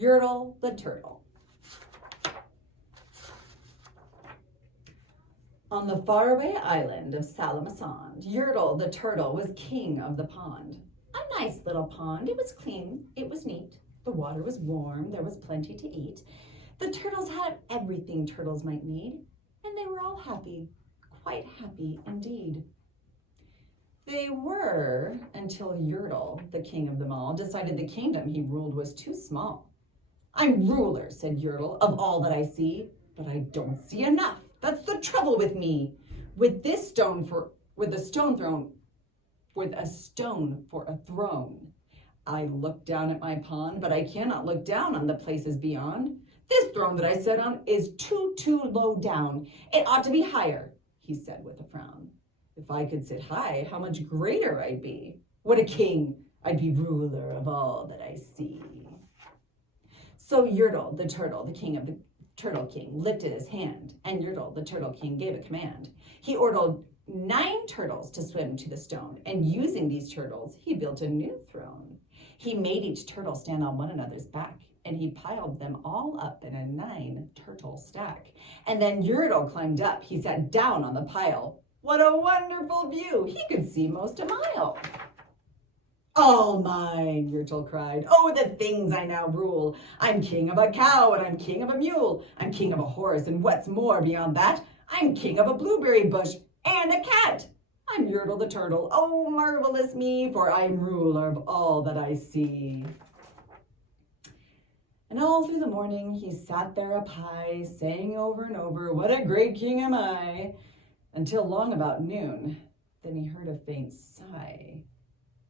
Yertle the Turtle. On the faraway island of Salamasond, Yertle the Turtle was king of the pond. A nice little pond. It was clean. It was neat. The water was warm. There was plenty to eat. The turtles had everything turtles might need, and they were all happy, quite happy indeed. They were until Yertle, the king of them all, decided the kingdom he ruled was too small. "I'm ruler," said Yertle, "of all that I see, but I don't see enough. That's the trouble with me. With a stone for a throne. I look down at my pond, but I cannot look down on the places beyond. This throne that I sit on is too low down. It ought to be higher," he said with a frown. "If I could sit high, how much greater I'd be. What a king! I'd be ruler of all that I see." So Yertle the Turtle, the king of the Turtle King, lifted his hand, and Yertle the Turtle King gave a command. He ordered 9 turtles to swim to the stone, and using these turtles, he built a new throne. He made each turtle stand on one another's back, and he piled them all up in a 9-turtle stack. And then Yertle climbed up. He sat down on the pile. What a wonderful view! He could see most a mile. "All mine," Yertle cried. "Oh, the things I now rule. I'm king of a cow, and I'm king of a mule. I'm king of a horse, and what's more beyond that, I'm king of a blueberry bush and a cat. I'm Yertle the Turtle. Oh, marvelous me, for I'm ruler of all that I see." And all through the morning he sat there up high, saying over and over, "What a great king am I," until long about noon. Then he heard a faint sigh.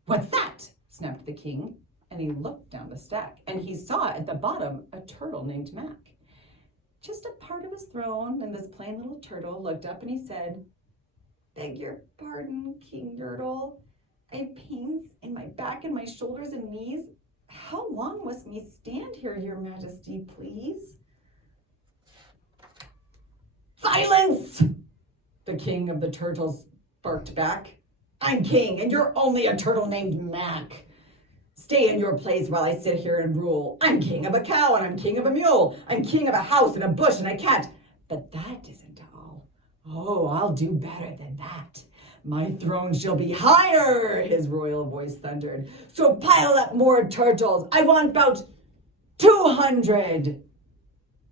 "What's that?" snapped the king, and he looked down the stack, and he saw at the bottom a turtle named Mac. Just a part of his throne, and this plain little turtle looked up and he said, "Beg your pardon, King Yertle. I have pains in my back and my shoulders and knees. How long must me stand here, your majesty, please?" "Silence!" the king of the turtles barked back. "I'm king, and you're only a turtle named Mac. Stay in your place while I sit here and rule. I'm king of a cow, and I'm king of a mule. I'm king of a house and a bush and a cat. But that isn't all. Oh, I'll do better than that. My throne shall be higher," his royal voice thundered. "So pile up more turtles. I want about 200.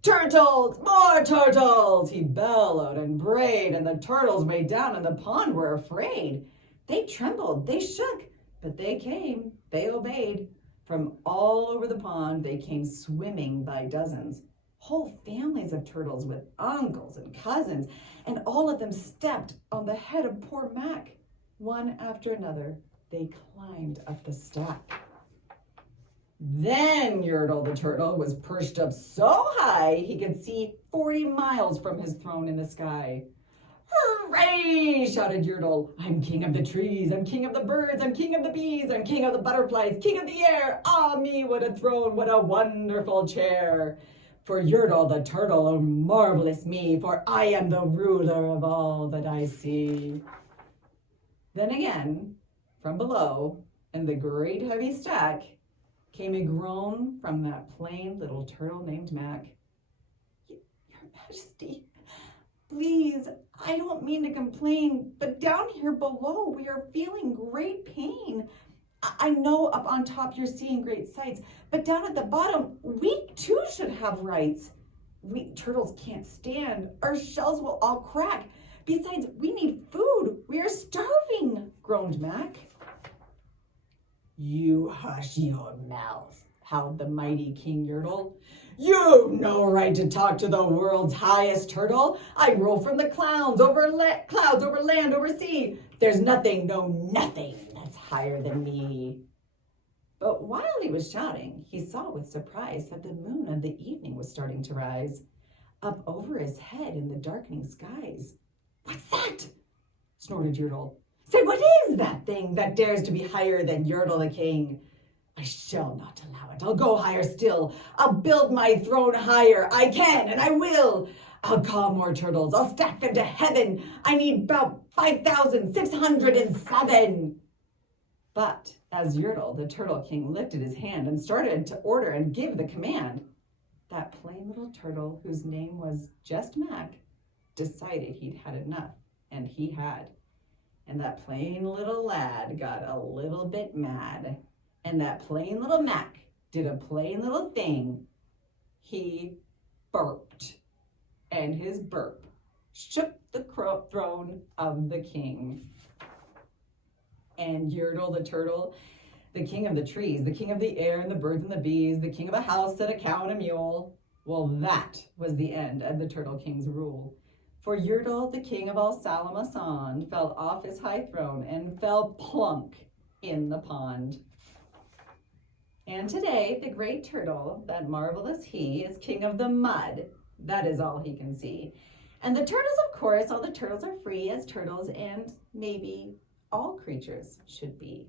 Turtles, more turtles!" he bellowed and brayed, and the turtles way down in the pond were afraid. They trembled, they shook, but they came, they obeyed. From all over the pond, they came swimming by dozens. Whole families of turtles with uncles and cousins, and all of them stepped on the head of poor Mac. One after another, they climbed up the stack. Then Yertle the Turtle was perched up so high he could see 40 miles from his throne in the sky. "Hooray!" shouted Yertle. "I'm king of the trees, I'm king of the birds, I'm king of the bees, I'm king of the butterflies, king of the air. Ah me, what a throne, what a wonderful chair. For Yertle the Turtle, oh marvelous me, for I am the ruler of all that I see." Then again, from below, in the great heavy stack, came a groan from that plain little turtle named Mac. "Your Majesty, please, I don't mean to complain, but down here below we are feeling great pain. I know up on top you're seeing great sights, but down at the bottom, we too should have rights. We turtles can't stand. Our shells will all crack. Besides, we need food. We are starving," groaned Mac. "You hush your mouth," howled the mighty King Yertle. "You've no right to talk to the world's highest turtle. I rule from the clouds, over land, over sea. There's nothing, no nothing, that's higher than me." But while he was shouting, he saw with surprise that the moon of the evening was starting to rise up over his head in the darkening skies. "What's that?" snorted Yertle. "Say, what is that thing that dares to be higher than Yertle the King? I shall not allow it. I'll go higher still. I'll build my throne higher. I can and I will. I'll call more turtles. I'll stack them to heaven. I need about 5,607. But as Yertle, the Turtle King, lifted his hand and started to order and give the command, that plain little turtle, whose name was just Mac, decided he'd had enough, and he had. And that plain little lad got a little bit mad, and that plain little Mac did a plain little thing. He burped, and his burp shook the throne of the king. And Yertle the Turtle, the king of the trees, the king of the air and the birds and the bees, the king of a house and a cow and a mule, well, that was the end of the Turtle King's rule. For Yertle, the king of all Salamasond, fell off his high throne and fell plunk in the pond. And today, the great turtle, that marvelous he, is king of the mud. That is all he can see. And the turtles, of course, all the turtles are free as turtles, and maybe all creatures should be.